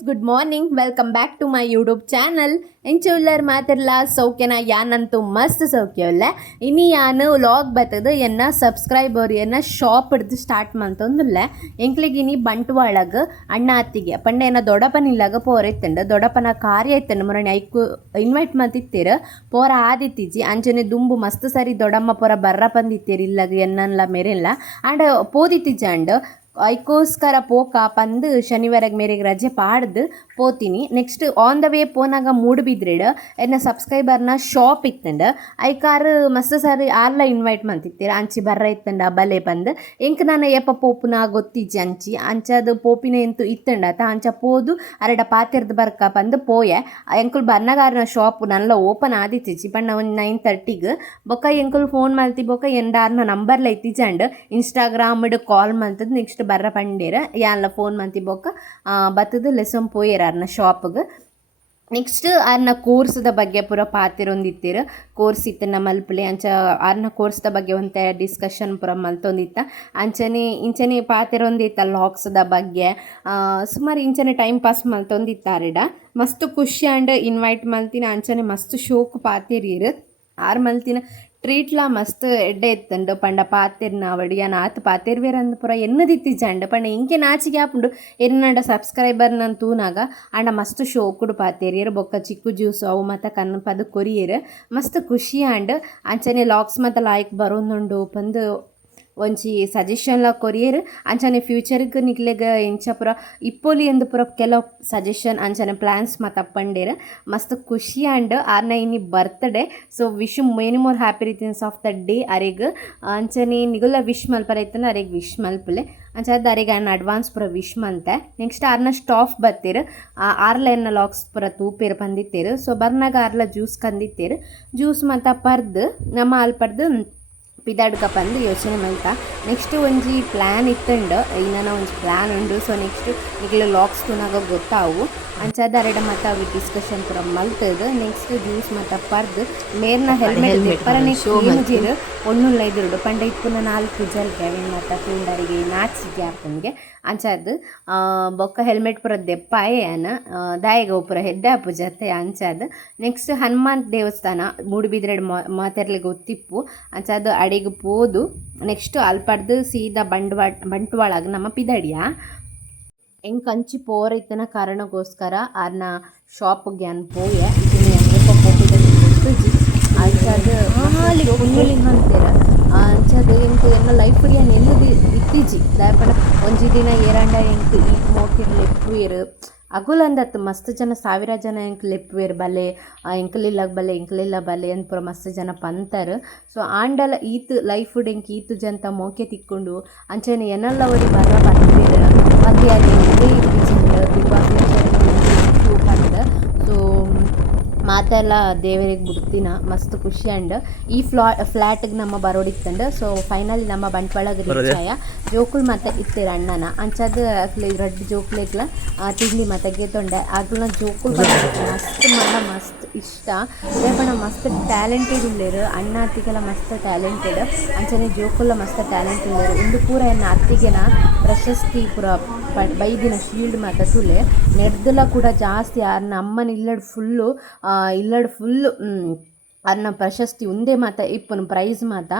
Good morning welcome back to my YouTube channel ಎಂಚುಲ್ಲರ್ ಮಾತಿರ್ಲ ಸೌಖ್ಯನ ಯಾನಂತೂ ಮಸ್ತ್ ಸೌಖ್ಯ ಇಲ್ಲ ಇನ್ನು ಯಾನು ಲಾಗ್ ಬರ್ತದೆ ಎನ್ನ ಸಬ್ಸ್ಕ್ರೈಬರ್ ಎನ್ನ ಶಾಪ್ ಹಿಡ್ದು ಸ್ಟಾರ್ಟ್ ಮಾಡ್ತಂದಿಲ್ಲ ಎಂಕ್ಲಿಗೆ ಇನಿ ಬಂಟ್ವಾಳಗ ಅಣ್ಣ ಅತ್ತಿಗೆ ಪಂಡ ಏನ ದೊಡ್ಡಪ್ಪನಿಲ್ಲಾಗ ಪೋರ್ ಇತ್ತಂಡ ದೊಡ್ಡಪ್ಪನ ಕಾರ್ಯ ಇತ್ತಂಡ ಮರಣಿ ಐಕು ಇನ್ವೈಟ್ ಮಂತಿತ್ತೀರ ಪೋರ ಆದಿತ್ತಿಜಿ ಅಂಚನೆ ದುಂಬು ಮಸ್ತ್ ಸರಿ ದೊಡ್ಡಮ್ಮ ಪೋರ ಬರ್ರ ಬಂದಿತ್ತೀರಿ ಇಲ್ಲಾಗ ಎನ್ನಲ್ಲ ಮೇರೆಲ್ಲ ಆಂಡ ಪೋದಿತ್ತಿಜ ಅಂಡ್ ಐಕೋಸ್ಕರ ಪೋಕ ಪಂದು ಶನಿವಾರಗ್ ಮೇರೆಗೆ ರಜೆ ಪಾಡ್ದು ಪೋತೀನಿ. ನೆಕ್ಸ್ಟ್ ಆನ್ ದ ವೇ ಪೋನಾಗ ಮೂಡುಬಿದ್ರೆಡ್ ಎನ್ನ ಸಬ್ಸ್ಕ್ರೈಬರ್ನ ಶಾಪ್ ಇತ್ತಂಡ, ಐಕಾರ ಮಸ್ತ್ ಸಾರಿ ಆರ್ಲ ಇನ್ವೈಟ್ ಮಂತಿತ್ತೀರ. ಅಂಚಿ ಬರ್ರ ಇತ್ತಂಡ, ಬಲೆ ಬಂದು. ಎಂಕ್ ನಾನು ಏಪ ಪೋಪುನ ಗೊತ್ತಿಜ್ಜಿ ಅಂಚಿ. ಅಂಚದು ಪೋಪಿನ ಎಂತು ಇತ್ತಂಡತ ಅಂಚ ಪೋದು ಅರಡ ಪಾತಿರ್ದು ಬರ್ಕ ಬಂದು ಪೋಯೆ. ಎಂಕುಲ್ ಬರ್ನಗಾರನ ಶಾಪ್ ನಲ್ಲ ಓಪನ್ ಆದಿತ್ತಿಜಿ ಪಂಡ ಒಂದು ನೈನ್ ತರ್ಟಿಗ್ ಬೊಕ್ಕ ಎಂಕುಲ್ ಫೋನ್ ಮಲ್ತಿ ಬೊಕ್ಕ ಎಂಡಾರ್ನ ನಂಬರ್ಲ ಇತ್ತಿಜಂಡ್ ಇನ್ಸ್ಟಾಗ್ರಾಮ್ಡ್ ಕಾಲ್ ಮಂತದ್ ನೆಕ್ಸ್ಟ್ ಬರ್ರ ಪಂಡೀರ ಯಾನ್ಲ ಫೋನ್ ಮಂತಿ ಬೊಕ್ಕ ಬತ್ತದು ಲೆಸನ್ ಪೋಯೇರ ಅರ್ನ ಶಾಪ್ಗೆ ನೆಕ್ಸ್ಟ್ ಅರ್ನ ಕೋರ್ಸ್ದ ಬಗ್ಗೆ ಪೂರ ಪಾತಿರೊಂದಿತ್ತೀರ. ಕೋರ್ಸ್ ಇತ್ತನ ಮಲ್ಪಲೆ, ಅಂಚ ಅರ್ನ ಕೋರ್ಸ್ದ ಬಗ್ಗೆ ಒಂತೆ ಡಿಸ್ಕಷನ್ ಪೂರ ಮಲ್ತೊಂದಿತ್ತ. ಅಂಚನೆ, ಇಂಚನೆ ಪಾತಿರೊಂದಿತ್ತ ಲಾಕ್ಸ್ದ ಬಗ್ಗೆ ಸುಮಾರು ಇಂಚನೆ ಟೈಮ್ ಪಾಸ್ ಮಲ್ತೊಂದಿತ್ತಾರಿಡ. ಮಸ್ತ್ ಖುಷಿ ಆಂಡ್ ಇನ್ವೈಟ್ ಮಲ್ತಿನ, ಅಂಚನೆ ಮಸ್ತ್ ಶೋಕ್ ಪಾತಿರೀರ್. ಆರ್ ಮಲ್ತಿನ ಮಸ್ತ್ ಎಡ್ಡೆ ಇತ್ತಂಡು. ಪಂಡ ಪಾತೆರ್ನ ಒಡಿಯಾನ ಆತ್ ಪಾತೆರ್ವೇರ ಅಂದ್ ಪೂರ ಎನ್ನದಿತ್ತಿಜಂಡ್ ಪಂಡ ಇಂಕೆ ನಾಚಿಗೆ ಆಪುಂಡು. ಎನ್ನಂಡ ಸಬ್ಸ್ಕ್ರೈಬರ್ ನನ್ ತೂನಾಗ ಆಂಡ ಮಸ್ತ್ ಶೋಕುಡು ಪಾತೆರಿಯರ್ ಬೊಕ್ಕ ಚಿಕ್ಕು ಜ್ಯೂಸ್ ಅವು ಮತ್ತು ಕಣ್ಣು ಪದ ಕೊರಿಯರ್. ಮಸ್ತ್ ಖುಷಿ ಆಂಡ್ ಅಂಚನೆ ಲಾಕ್ಸ್ ಮತ್ತು ಲಾಯ್ಕ್ ಬರೋಂದುಂಡು. ಪಂದು ಒಂಜಿ ಸಜೆಷನ್ಲ ಕೊರಿಯರ್. ಅಂಚನೆ ಫ್ಯೂಚರ್ಗೆ ನಿಕ್ಲೆಗ ಇಂಚ ಪುರ, ಇಪ್ಪೊಲಿ ಎಂದು ಪುರ ಕೆಲವು ಸಜೆಷನ್ ಅಂಚನೆ ಪ್ಲ್ಯಾನ್ಸ್ ಮತ್ತು ಅಪ್ಪಂಡೇರ್ ಮಸ್ತ್ ಖುಷಿ ಆ್ಯಂಡ್ ಆರ್ನ ಇನ್ನಿ birthday so wish many more happy returns of the day ಅರೆಗ್. ಅಂಚನೆ ನಿಗುಲ್ಲ ವಿಶ್ ಮಲ್ಪರ ಇತ್ತನ, ಅರೆಗ್ ವಿಶ್ ಮಲ್ಪಲೆ. ಅಂಚಾದ ಅರೆಗ್ ಅನ್ನ ಅಡ್ವಾನ್ಸ್ ಪುರ ವಿಶ್ ಮಂತೆ. ನೆಕ್ಸ್ಟ್ ಆರ್ನ ಸ್ಟಾಫ್ ಬತ್ತೀರ್. ಆರ್ಲ ಎನ್ನ ಲಾಕ್ಸ್ ಪುರ ತೂಪೇರ್ ಬಂದಿತ್ತೇರು ಸೊ ಬರ್ನಾಗ ಆರ್ಲ ಜ್ಯೂಸ್ ಕಂದಿತ್ತೇರು. ಜ್ಯೂಸ್ ಮತ್ತು ಪರ್ದು, ನಮ್ಮ ಅಲ್ಪರ್ದು ಪಿದಾಡ್ಕ ಬಂದು ಯೋಚನೆ ಮಲ್ತ ನೆಕ್ಸ್ಟ್ ಒಂಜಿ ಪ್ಲ್ಯಾನ್ ಇತ್ತಂಡು ಇನ್ನನ ಒಂಜಿ ಪ್ಲ್ಯಾನ್ ಉಂಡು. ಸೊ ನೆಕ್ಸ್ಟ್ ಈಗಲೂ ಲಾಕ್ಸ್ ತುನಾಗ ಗೊತ್ತಾವು. ಅಂಚಾದ ಅರೆಡ ಮತ್ತು ಅವು ಡಿಸ್ಕಷನ್ ಪೂರ ಮಲ್ತದು. ನೆಕ್ಸ್ಟ್ ಜ್ಯೂಸ್ ಮತ್ತು ಪರ್ದು ಮೇರ್ನ ಹೆಲ್ಮೆಟ್ ಪರನೆ ಏನುಜಿರು ಒಣ್ಣುಲ್ಲ ಇದಿರುಡು ಪಂಡ ಇಪ್ಪುನ ನಾಲ್ಕು ಜಲ್ಗೆ ಅವೇನು ಮತ್ತು ತೂಂಡರಿಗೆ ನಾಚಿಗೆ ಅಂಚಾದ್ ಬೊಕ್ಕ ಹೆಲ್ಮೆಟ್ ಪೂರ ದೆಪ್ಪಾಯೆ ಅನ ದಾಯಿಗ ಪೂರ ಹೆಡ್ಡೆ ಆಪು ಜತೆ ಅಂಚಾದ್ ನೆಕ್ಸ್ಟ್ ಹನುಮಾನ್ ದೇವಸ್ಥಾನ ಮೂಡುಬಿದ್ರೆಡ್ ಮಾತೆರ್ಲಿ ಗೊತ್ತಿಪ್ಪು ಅಂಚಾದ್ ಅಡಿಗೆ ಪೋದು ನೆಕ್ಸ್ಟ್ ಅಲ್ಪಡ್ದು ಸೀದಾ ಬಂಡವಾಳ ಬಂಟ್ವಾಳಾಗ ನಮ್ಮ ಪಿದಡಿಯ ಹೆಂಗ್ ಕಂಚಿ ಪೋರ್ ಇತ್ತನ ಕಾರಣಕ್ಕೋಸ್ಕರ ಆರ್ನ ಶಾಪ್ಗೆ ಅನ್ ಪೋಯ ಇದನ್ನ ಹೆಂಗಪ್ಪ ಪೋಪಿದಲ್ಲಿ ಗೊತ್ತುಜಿ ಅಂಚದು ಅಂತೀರ ಎನ್ನ ಲೈಫ್ ಏನು ಎಲ್ಲದು ಇತ್ತಿಜಿ ದಯಪಡ ಒಂಜಿ ದಿನ ಏರಂಡ ಎಂಕ್ ಈ ಮೋಕಿರ್ ಲೆಪ್ಪುವೆರ್ ಅಗುಲಂದತ್ ಮಸ್ತ್ ಜನ ಸಾವಿರ ಜನ ಎಂಕ್ ಲೆಪ್ಪುವೆರ್ ಬಲೆ ಎಂಕಲಿಲ್ಲಗ್ ಬಲೆ ಎಂಕಲಿಲ್ಲ ಬಲೆ ಅಂತ ಪೂರ ಮಸ್ತ್ ಜನ ಪಂತರ್. ಸೊ ಆಂಡಲ ಈತ್ ಲೈಫ್ ಎಂಕ್ ಜನ ಜಂತ ಮೋಕೆ ತಿಕ್ಕೊಂಡು ಅಂಚನೆ ಎನ್ನಲ್ಲ ಅವರಿ ಬರ ಬಂದಿರ ಮತ್ತೆ ಅಲ್ಲಿ ತುಂಬ ಪಂದ ಸೊ ಮಾತೆಲ್ಲ ದೇವರಿಗೆ ಬಿಡ್ತೀನ ಮಸ್ತ್ ಖುಷಿ ಅಂಡ್ ಈ ಫ್ಲಾ ಫ್ಲಾಟ್ಗೆ ನಮ್ಮ ಬರೋಡಿತ್ತಂಡ್. ಸೊ ಫೈನಲಿ ನಮ್ಮ ಬಂಟ್ವಾಳಗ್ ರೀಚ್ ಆಯ. ಜೋಕುಲ್ ಮತ್ತೆ ಇತ್ತೀರ ಅಣ್ಣನ. ಅಂಚದ್ ರೆಡ್ ಜೋಕ್ಲೆಗ್ಲ ತಿಂಡಿ ಮತ್ತೆ ಗೆತ್ತೊಂಡೆ ಆಗ್ಲ ಜೋಕುಲ್ ಮಸ್ತ್ ಮನ ಮಸ್ತ್ ಇಷ್ಟ. ಅದೇಪಣ ಮಸ್ತ್ ಟ್ಯಾಲೆಂಟೆಡ್ ಉಳ್ಳೇರು. ಅಣ್ಣ ಅತ್ತಿಗೆಲ್ಲ ಮಸ್ತ್ ಟ್ಯಾಲೆಂಟೆಡ್ ಅಂಚನೆ ಜೋಕುಲ್ಲ ಮಸ್ತ್ ಟ್ಯಾಲೆಂಟ್ ಇಲ್ಲರು ಇಂದು ಪೂರ ಎನ್ನ ಅತ್ತಿಗೆನ ಪ್ರಶಸ್ತಿ ಪುರ ಬೈದಿನ ಶೀಲ್ಡ್ ಮತ್ತೆ ತುಲೆ. ನೆಡ್ದಲ ಕೂಡ ಜಾಸ್ತಿ ಅಮ್ಮನ ಇಲ್ಲಡ್ ಫುಲ್ಲು ಇಲ್ಲಡ್ ಫುಲ್ಲು ಅನ್ನ ಪ್ರಶಸ್ತಿ ಉಂದೇ ಮಾತ ಇಪ್ಪುನು ಪ್ರೈಸ್ ಮಾತ.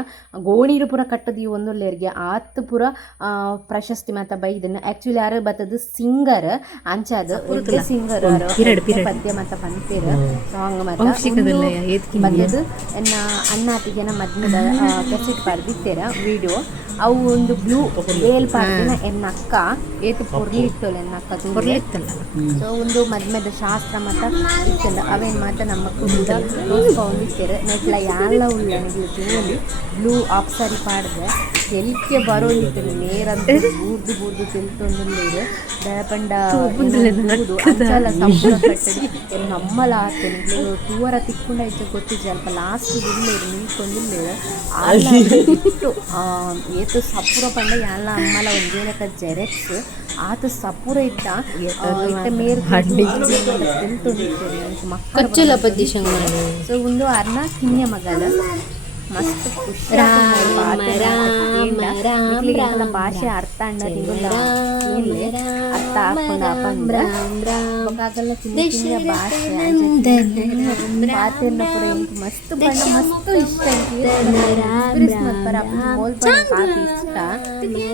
ಗೋಣಿಡು ಪೂರ ಒಂದು ಒಂದೊಳ್ಳೆಯರಿಗೆ ಆತ್ ಪೂರ ಪ್ರಶಸ್ತಿ ಮಾತ ಬೈದನ್ನು ಆ್ಯಕ್ಚುಲಿ ಯಾರು ಬತ್ತದು? ಸಿಂಗರ್. ಅಂಚಾದ ಸಿಂಗರ್ ಪದ್ಯ ಮಾತ ಪಂಪೇರ್ ಸಾಂಗ್ ಮಾತ. ಬತ್ತದು? ಎನ್ನ ಅಣ್ಣಾತಿಗೆನ ಮದ್ಮದ ಕೆಸೆಟ್ ಪಡೆದಿತ್ತೇರ ವಿಡಿಯೋ ಅವು ಒಂದು ಬ್ಲೂ ಏಲ್ ಪಾಡಿನ ಎನ್ನ ಅಕ್ಕ ಏತು ಪೊರ್ಲಿತ್ತಲ್ಲ ಎನ್ನ ಅಕ್ಕ ಪೊರ್ಲಿತ್ತಲ್ಲ. ಸೊ ಒಂದು ಮದ್ಮೆದ ಶಾಸ್ತ್ರ ಮತ್ತ ಇತ್ತಲ್ಲ. ಅವೇನು ಮಾತ? ನಮ್ಮ ಕುಂದ ನೋಡ್ಕೊಂಡಿತ್ತೇರೆ ನೆಟ್ಲ ಯಾಲ್ಲ ಉಳ್ಳ ನಿಗ್ಲು ತೂಲಿ ಬ್ಲೂ ಆಪ್ಸರಿ ಸಾರಿ ಪಾಡ್ದೆ. ತೆಲ್ಕೆ ಬರೋದಿತ್ತು ನೇರಂತ ಬೂರ್ದು ಬೂರ್ದು ತಿಳ್ತೊಂದು ದಯಪಂಡ ಅಂಚಲ ಸಂಬಳ ಕಟ್ಟಡಿ ನಮ್ಮಲ ಆತ ನಿಗ್ಲು ತೂವರ ತಿಕ್ಕೊಂಡ ಇತ್ತು ಗೊತ್ತಿದ್ದೆ ಅಲ್ಪ ಲಾಸ್ಟ್ ಇಲ್ಲೇರು ನಿಲ್ಕೊಂಡಿಲ್ಲೇರು ಆಲ ಆ ಏತು ಸಪುರ ಪಂಡ ಯಾಲ ಅಮ್ಮಲ ಒಂದೇನಕ ಜೆರೆಕ್ಸ್. ಆತ ಸಪುರ ಇಟ್ಟ ಇಟ್ಟ ಮೇರ್ ಪದ್ಯ ಸೊ ಒಂದು ಅರ್ನಾ ಕಿನ್ಯ ಮಗಲ ಮಸ್ತ್ ಖುಷಿ ರಾಮ ಭಾಷೆ ಅರ್ಥ ಅನ್ನೋದಿಲ್ಲ ಅರ್ಥ ಹಾಕೊಂಡಪ್ಪ ಅಂದ್ರೆ ಗೊತ್ತಾಗಲ್ಲ ತಿನ್ನ ಭಾಷೆ ಮಾತನ್ನ ಕೂಡ ಮಸ್ತ್ ಬಣ್ಣ ಮಸ್ತ್ ಇಷ್ಟ ಇಷ್ಟ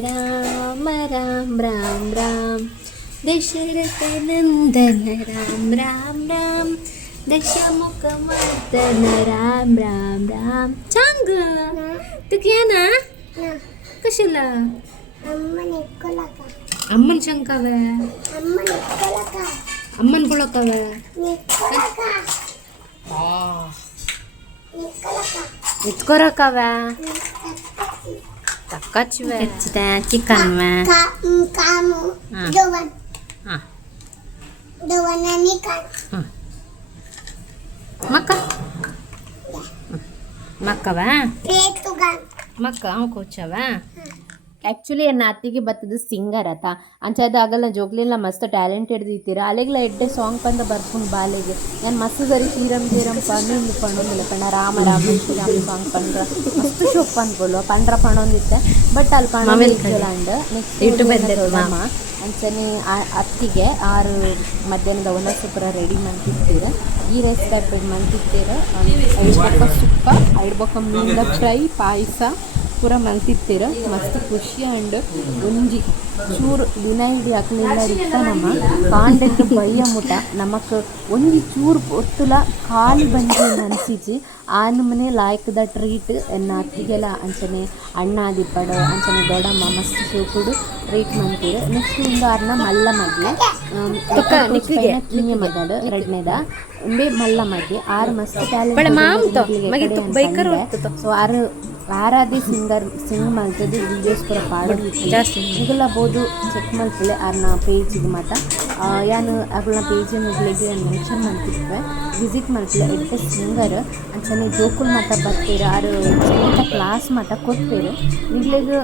ರಾಮ ರಾಮ ರಾಮ ರಾಮ ದಶರಥ ನಂದನ Rama Rama Rama Deixamos cama de naram, ram, ram. Changa! Tu que é, né? Não. Cachila? Aman e coloca. Aman changa, vé? Aman e coloca. Aman coloca, vé? E coloca. Ah. E coloca. E coloca, Takachi ba? Takachi chicken ma. Ka kamu. Ah. Dawan. Ah. Dawan ni kan. Ah. ಮಕ್ಕ? ಮಕ್ಕವ? ಮಕ್ಕ ಅವ್ ಕೂಚವ actually ನನ್ನ ಅತ್ತಿಗೆ ಬತ್ತದ singer ಆತ ಅಂಚಾದ ಆಗಲ್ಲ ಜೋಗ್ಲಿಲ್ಲ ಮಸ್ತ್ talented ಇತ್ತೀರ ಅಲೆಗ್ಲ ಎಡ್ಡೆ ಸಾಂಗ್ ಬಂದ ಬರ್ಕೊಂಡು ಬಾಲೆಗೆ. ನಾನು ಮಸ್ತ್ ಸರಿ ತೀರಂ ತೀರಂ ಪಣ್ಣೊಂದು ಪಣ್ಣೊಂದಿಲ್ಲ ಪಣ್ಣ ರಾಮ ರಾಮ ಶ್ರೀರಾಮ ಸಾಂಗ್ ಪಂದ್ರ ಮಸ್ತ್ ಶೋಕ್ ಅನ್ಕೊಳ್ಳು ಪಂಡ್ರ ಪಣ್ಣೊಂದಿತ್ತೆ. ಬಟ್ ಅಲ್ಲಿ ಅಂಡ್ YouTube ನೆಕ್ಸ್ಟ್ ಮಾಮ. ಅಂಚನೆ ಆ- ಅತ್ತಿಗೆ ಆರು ಮಧ್ಯಾಹ್ನದ ಒಂದಷ್ಟು ಸೂಪರ ರೆಡಿ ಮಾಡ್ತಿರ್ತೀರ. ಈ ರೈಸ್ ಟೈಪ್ ಮಾಡ್ತಿರ್ತೀರ. ಸುಪ್ಪ ಸುಕ್ಕ ಐಡ್ಬೊಕ್ಕ ಮೀನ್ದ ಫ್ರೈ ಪಾಯಸ ಪೂರ ಮಲ್ತಿರ್ತೀರ ಮಸ್ತ್ ಖುಷಿ ಅಂಡ್ ಒಂಜಿ ಚೂರು ದಿನ ಇಡೀ ಅಕ್ಲೆಲ್ಲ ಇತ್ತ ನಮ್ಮ ಕಾಂಡೆಂಟ್ ಬಯ್ಯ ಮುಟ. ನಮಕ್ ಒಂಜಿ ಚೂರು ಒತ್ತುಲ ಖಾಲಿ ಬಂದು ಅನಿಸಿಜಿ ಆ ನಮನೆ ಲಾಯ್ಕದ ಟ್ರೀಟ್ ಎನ್ನ ಅತ್ತಿಗೆಲ್ಲ ಅಂಚನೆ ಅಣ್ಣ ದಿಪ್ಪಡ ಅಂಚನೆ ದೊಡ್ಡಮ್ಮ ಮಸ್ತ್ ಶೋಕುಡು ಟ್ರೀಟ್ ಮಾಡ್ತೀರ ನೆಕ್ಸ್ಟ್ ಒಂದು ಆರ್ನ ಮಲ್ಲ ಮಗ್ಗೆ ಕಿಂಗೆ ಮದ್ದಾಡು ಎರಡನೇದ ಒಂದೇ ಮಲ್ಲ ಮಗ್ಗೆ ಆರು ಮಸ್ತ್ ಟ್ಯಾಲೆಂಟ್ ಸೊ ಆರು ಆರಾದಿ ಸಿಂಗರ್ ಸಿಂಗ್ ಮಲ್ತದ್ದು ವೀಡಿಯೋಸ್ ಪೂರ ಪಾಡೋದು ಜಾಸ್ತಿ. ಈಗೆಲ್ಲ ಬೋದು ಚೆಕ್ ಮಲ್ಪಲೆ ಆರ್ನ ಪೇಜಿಗೆ ಮಾತ ಯಾನು ಅವಳ ಪೇಜ್ ಮುಗ್ಲಿಗೆ ಮೆನ್ಷನ್ ಮಾಡ್ತಿದ್ವೆ ವಿಸಿಟ್ ಮಲ್ಪಲೆ ಎಡ್ಡೆ ಸಿಂಗರ್ ಅಂಚನೆ ಜೋಕುಲ್ ಮಠ ಬರ್ತೀರ? ಆರು ಕ್ಲಾಸ್ ಮಠ ಕೊಡ್ತೀರ. ನಿಗ್ಲಿಗೆ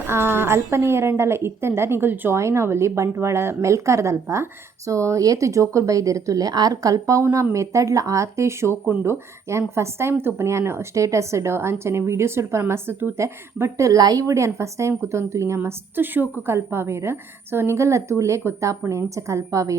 ಅಲ್ಪನೆ ಎರಡಲ್ಲ ಇತ್ತಂಡ ನಿಗಲ್ ಜಾಯಿನ್ ಅವಲಿ ಬಂಟ್ವಾಳ ಮೆಲ್ಕಾರ್ದಲ್ಪ. ಸೊ ಏತು ಜೋಕುಲ್ ಬೈದಿರ್ತುಲೆ ಆರು ಕಲ್ಪವುನ ಮೆಥಡ್ಲ ಆತೆ ಶೋಕುಂಡು ಯಾನ್ ಫಸ್ಟ್ ಟೈಮ್ ತೂಪನಿ, ಯಾನ್ ಸ್ಟೇಟಸ್ ಅಂಚನೆ ವೀಡಿಯೋಸ್ ಪರ ಮಸ್ತ್ ತೂತೆ. ಬಟ್ ಲೈವ್ ಯಾನ್ ಫಸ್ಟ್ ಟೈಮ್ ಕೂತಂತು ಇನ್ನ ಮಸ್ತ್ ಶೋಕು ಕಲ್ಪಾವೇರು. ಸೊ ನಿಗಲ್ಲ ತೂಲೆ ಗೊತ್ತಾಪುಣೆ ಎಂಚ ಕಲ್ಪಾವೇರು.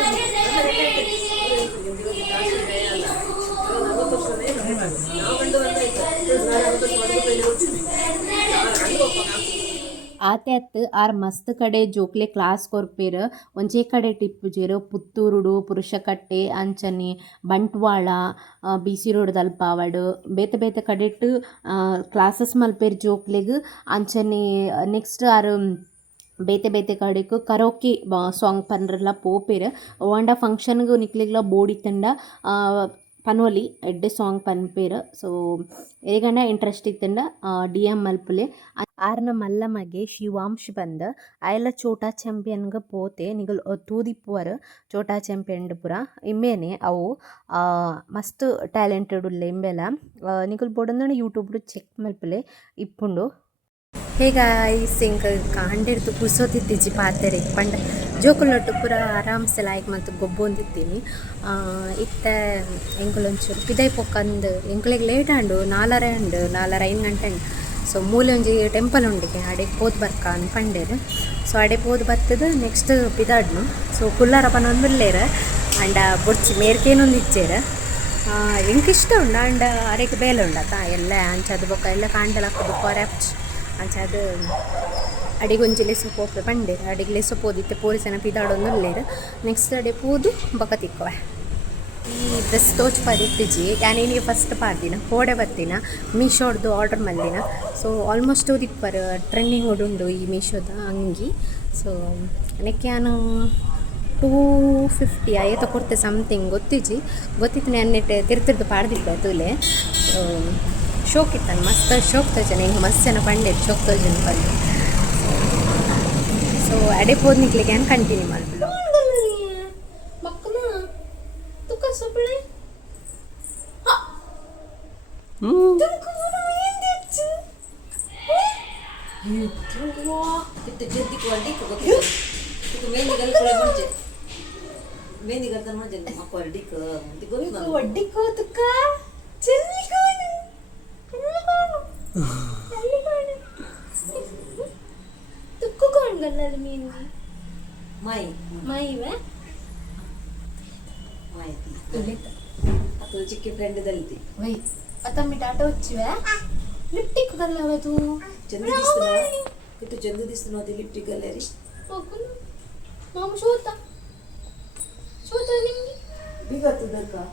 ಅತ್ತು ಆರ್ ಮಸ್ತ್ ಕಡೆ ಜೋಕ್ಲೆ ಕ್ಲಾಸ್ ಕೊರ್ಪೇರ್. ಒಂಜೇ ಕಡೆ ಟಿಪ್ಪು ಜೇರು ಪುತ್ತೂರುಡು, ಪುರುಷಕಟ್ಟೆ, ಅಂಚನೆ, ಬಂಟ್ವಾಳ ಬಿಸಿ ರೋಡ್ ದಲ್ಪಾವಡ್. ಬೇತೆ ಬೇತೆ ಕಡೆಟ್ ಕ್ಲಾಸಸ್ ಮಲ್ಪೇರ್ ಜೋಕ್ಲೆಗ್. ಅಂಚನೆ ನೆಕ್ಸ್ಟ್ ಆರ್ ಬೇತೆ ಬೇತೆ ಕಡೆಗೆ ಕರೋಕೆ ಸಾಂಗ್ ಪನ್ರಲ್ಲ ಪೋಪೆರ್. ಓಂಡ ನಿಕ್ಲಿಗ್ಲ ಬೋಡಿ ಬೋಡಿತ್ತಂಡ ಪನ್ವಲಿ, ಎಡ್ಡೆ ಸಾಂಗ್ ಪನ್ಪೇರ್. ಸೊ ಏಗಂಡ ಇಂಟ್ರೆಸ್ಟ್ ಇತ್ತಂಡ ಡಿ ಎಂ ಮಲ್ಪುಲೆ. ಆರ್ನ ಮಲ್ಲಮಗೆ ಶಿವಾಂಶ್ ಬಂದ್. ಆಯೆಲ್ಲ ಚೋಟಾ ಚಾಂಪಿಯನ್ಗೆ ಪೋತೆ, ನಿಗಲ್ ತೂದಿಪ್ಪುವರ್ ಚೋಟಾ ಚಾಂಪಿಯನ್ ಪುರ ಇಮ್ಮೇನೆ ಅವು ಮಸ್ತ್ ಟ್ಯಾಲೆಂಟೆಡ್ ಉಲ್ಲೆ ಇಂಬೆಲ ನಿಗಲ್ ಬೋಡಂದಣ ಯೂಟ್ಯೂಬ್ ಚೆಕ್ ಮಲ್ಪಲೆ, ಇಪ್ಪುಂಡು. ಹೇಗಾಯ್ಸ್ ಹಿಂಗೆ ಕಾಂಡಿರ್ದು ಕುಸೋತಿತ್ತಿಜ್ಜಿ ಪಾತೆರೆ. ಪಂಡ ಜೋಕುಲೊಟ್ಟು ಪೂರ ಆರಾಮ್ಸೆ ಲಾಯ್ಕ್ ಮತ್ತು ಗೊಬ್ಬೊಂದಿತ್ತೀನಿ ಇತ್ತ ಎಂಕುಲೊಂಚೂರು ಪಿದೈ ಪೊಕ್ಕಂದು ಎಂಕುಲೆಗ್ ಲೇಟ್ ಆಂಡು ನಾಲರ ಹಂಡು ನಾಲರ ಐದು ಗಂಟೆ ಹಂಡು ಸೊ ಮೂಲೆ ಒಂಜಿ ಟೆಂಪಲ್ ಉಂಡಿಗೆ ಅಡೆ ಪೋದ್ ಬರ್ಕ ಅನ್ ಪಂಡೇರು. ಸೊ ಅಡೆ ಪೋದ್ ಬರ್ತದ ನೆಕ್ಸ್ಟ್ ಪಿದಾಡ್ನು. ಸೊ ಕುಲ್ಲಾರ ಪನೊಂದುಲ್ಲೇರ ಅಂಡ ಬೊಡ್ಚಿ ಮೇರ್ಕೇನೊಂದು ಇಚ್ಚೇರ. ಎಂಕಿಷ್ಟ ಉಂಡ? ಅಂಡ ಅರೆಕ್ ಬೇಲೆ ಉಂಡತ? ಎಲ್ಲ ಅಂಚದು ಬೊಕ್ಕ ಎಲ್ಲ ಕಾಂಡಲ್ ಹಾಕೋದು ಕೊರೆಪ್ಚ್ ಅಂಚದ ಅಡಿಗೊಂಜಿ ಲೆಸ ಪಂಡೆ ಅಡಿಗ್ಲೆ ಸೊಪ್ಪು ಓದಿತ್ತೆ ಪೋಲಿಸನ ನೆಕ್ಸ್ಟ್ ಅಡೆ ಪೂದು ಬೊಕ ತಿಕ್ಕುವೆ ಈ ಡ್ರೆಸ್ ತೋಚ್ ಪರಿತ್ತಿಜಿ ಯಾನೇನಿಗೆ ಫಸ್ಟ್ ಪಾರ್ದಿನ ಹೋಡೆ ಬತ್ತಿನ ಮೀಶೋಡ್ದು ಆರ್ಡರ್ ಮಲ್ದಿನ ಸೊ ಆಲ್ಮೋಸ್ಟ್ ದಿಪ್ಪರ್ ಟ್ರೆಂಡಿಂಗ್ ಉಂಡು ಈ ಮೀಶೋದ ಅಂಗಿ ಸೊ ನೆಕ್ಕೆ ನಾನು ಟೂ ಫಿಫ್ಟಿ ಐವತ್ತು ಕೊಡ್ತೆ ಸಮಥಿಂಗ್ ಗೊತ್ತಿಜಿ ಗೊತ್ತಿತ್ತು ನೆನ್ನೆಟ್ಟು ತಿರ್ತಿರ್ದು ಸೊ ಶೋಕ್ ಇತ್ತನು ಮಸ್ತ್ ಶೋಕ್ ತೋಜನೆ ಹಿಂಗೆ ಮಸ್ತ್ ಜನ ಪಂಡೆ ಶೋಕ್ ತೋಜನ ಬಂದು. ಸೊ ಸೊ ಅಡೆ ಪೋದ್ ನಿಕ್ಲಿಗೆ ಏನು ಕಂಟಿನ್ಯೂ ಮಾಡ್ಬಿಡು ಮಕ್ಕಳ ತುಕ ಸೊಪ್ಪಳೆ ಹ್ಞೂ itu jadi kualdi ke तुमको कौन गलल मीन? माई माई वे माई थी तो चिक्के फ्रेंड दल थी वही अतः मिटाटो अच्छी वे लिपटिक कर लावे तू चंदू हाँ, दिसना हाँ। कि हाँ। तू चंदू दिसना थी लिपटिक कर ले रे ओकुल माम शोता शोता निंगी बिगत दरका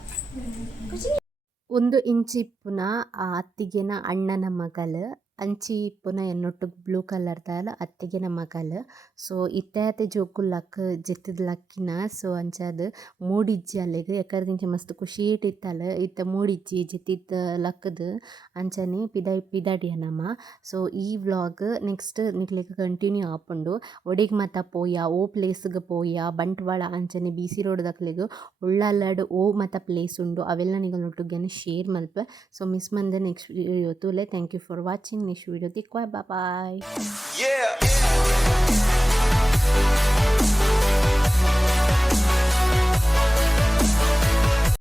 कुछ ಒಂದು ಇಂಚಿಪ್ಪುನ ಅತ್ತಿಗೆನ ಅಣ್ಣನ ಮಗಳು ಅಂಚಿ ಇಪ್ಪುನ ಎನ್ನೊಟ್ಟು ಬ್ಲೂ ಕಲರ್ ದಾಲ ಅತ್ತಿಗೆನ ಮಗಳು ಸೊ ಇತ್ತೆ ಜೋಕು ಲಕ್ ಜಿತ್ತದ ಲಕ್ಕಿನ ಸೊ ಅಂಚಾದ ಮೂಡಿಜ್ಜಿ ಅಲ್ಲಿಗೆ. ಯಾಕಂದ್ರೆ ಇಂಚ ಮಸ್ತ್ ಖುಷಿ ಇಟ್ಟಿತ್ತಲ್ಲ, ಇತ್ತ ಮೂಡಿಜ್ಜಿ ಜಿತ್ತಿದ್ದ ಲಕ್ಕದ ಅಂಚನೆ ಪಿದಾಯ್ ಪಿದಾಡಿಯ ನಮ್ಮ ಸೊ ಈ ವ್ಲಾಗ್ ನೆಕ್ಸ್ಟ್ ನಿಕ್ಲಿಕ್ಕೆ ಕಂಟಿನ್ಯೂ ಆಪುಂಡು. ಒಡಿಗೆ ಮತ್ತ ಪೋಯ, ಓ ಪ್ಲೇಸ್ಗೆ ಪೋಯ, ಬಂಟ್ವಾಳ ಅಂಚನೆ ಬಿ ಸಿ ರೋಡ್ ದಕ್ಲಿಗೆ ಉಳ್ಳಾಲಡ್, ಓ ಮತ್ತ ಪ್ಲೇಸ್ ಉಂಡು. ಅವೆಲ್ಲ ನಿಗಲೊಟ್ಟಿಗೆ ಶೇರ್ ಮಲ್ಪ. ಸೊ ಮಿಸ್ ಮಂದ ನೆಕ್ಸ್ಟ್ ವಿಡಿಯೋ ತೂಲೆ. Thank you for watching next video ತಿಕ್ವಾ bye Yeah.